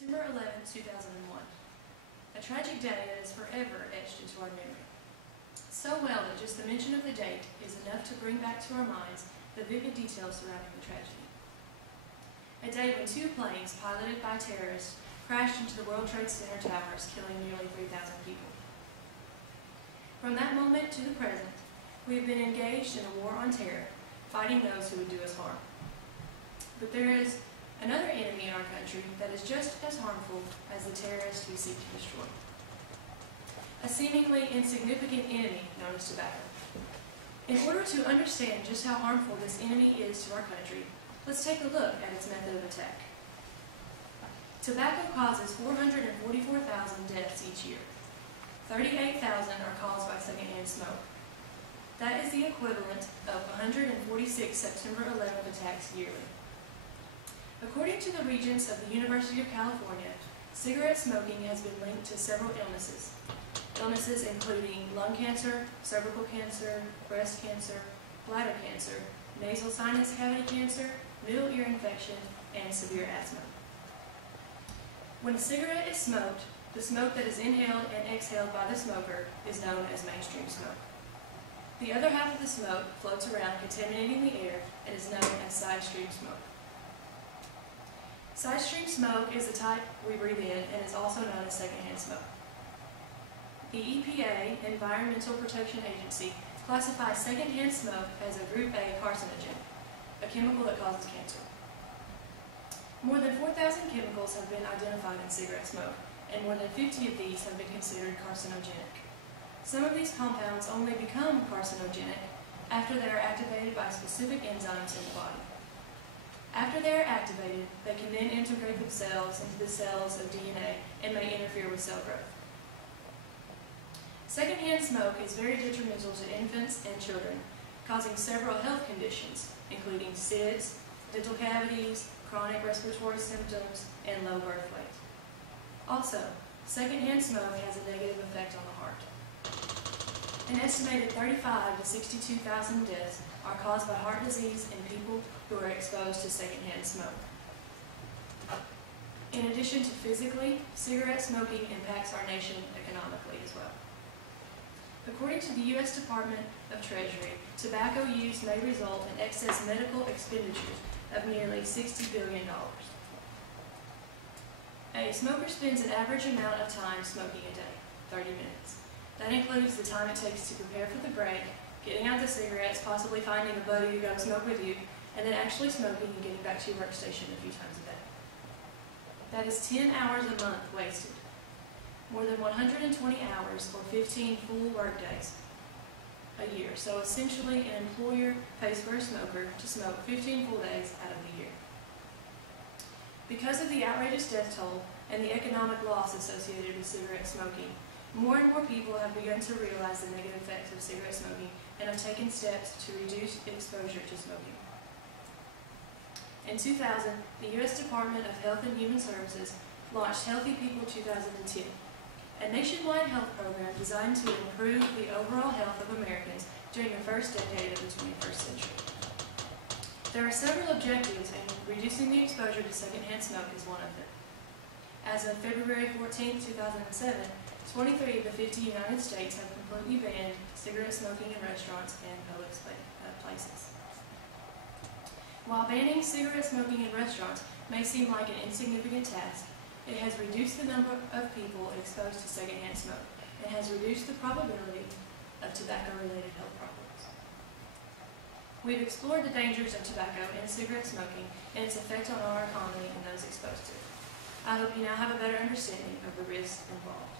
September 11, 2001. A tragic day that is forever etched into our memory. So well that just the mention of the date is enough to bring back to our minds the vivid details surrounding the tragedy. A day when two planes, piloted by terrorists, crashed into the World Trade Center towers, killing nearly 3,000 people. From that moment to the present, we have been engaged in a war on terror, fighting those who would do us harm. But there is another enemy in our country that is just as harmful as the terrorists we seek to destroy. A seemingly insignificant enemy known as tobacco. In order to understand just how harmful this enemy is to our country, let's take a look at its method of attack. Tobacco causes 444,000 deaths each year. 38,000 are caused by secondhand smoke. That is the equivalent of 146 September 11th attacks yearly. According to the regents of the University of California, cigarette smoking has been linked to several illnesses. Illnesses including lung cancer, cervical cancer, breast cancer, bladder cancer, nasal sinus cavity cancer, middle ear infection, and severe asthma. When a cigarette is smoked, the smoke that is inhaled and exhaled by the smoker is known as mainstream smoke. The other half of the smoke floats around contaminating the air and is known as side stream smoke. Side stream smoke is the type we breathe in and is also known as secondhand smoke. The EPA, Environmental Protection Agency, classifies secondhand smoke as a Group A carcinogen, a chemical that causes cancer. More than 4,000 chemicals have been identified in cigarette smoke, and more than 50 of these have been considered carcinogenic. Some of these compounds only become carcinogenic after they are activated by specific enzymes in the body. After they are activated, they can then integrate themselves into the cells of DNA and may interfere with cell growth. Secondhand smoke is very detrimental to infants and children, causing several health conditions, including SIDS, dental cavities, chronic respiratory symptoms, and low birth weight. Also, secondhand smoke has a negative effect on the heart. An estimated 35,000 to 62,000 deaths are caused by heart disease in people who are exposed to secondhand smoke. In addition to physically, cigarette smoking impacts our nation economically as well. According to the U.S. Department of Treasury, tobacco use may result in excess medical expenditures of nearly $60 billion. A smoker spends an average amount of time smoking a day, 30 minutes. That includes the time it takes to prepare for the break, getting out the cigarettes, possibly finding a buddy to go smoke with you, and then actually smoking and getting back to your workstation a few times a day. That is 10 hours a month wasted. More than 120 hours or 15 full work days a year. So essentially an employer pays for a smoker to smoke 15 full days out of the year. Because of the outrageous death toll and the economic loss associated with cigarette smoking, more and more people have begun to realize the negative effects of cigarette smoking and have taken steps to reduce exposure to smoking. In 2000, the U.S. Department of Health and Human Services launched Healthy People 2010, a nationwide health program designed to improve the overall health of Americans during the first decade of the 21st century. There are several objectives, and reducing the exposure to secondhand smoke is one of them. As of February 14, 2007, 23 of the 50 United States have completely banned cigarette smoking in restaurants and public places. While banning cigarette smoking in restaurants may seem like an insignificant task, it has reduced the number of people exposed to secondhand smoke and has reduced the probability of tobacco-related health problems. We've explored the dangers of tobacco and cigarette smoking and its effect on our economy and those exposed to it. I hope you now have a better understanding of the risks involved.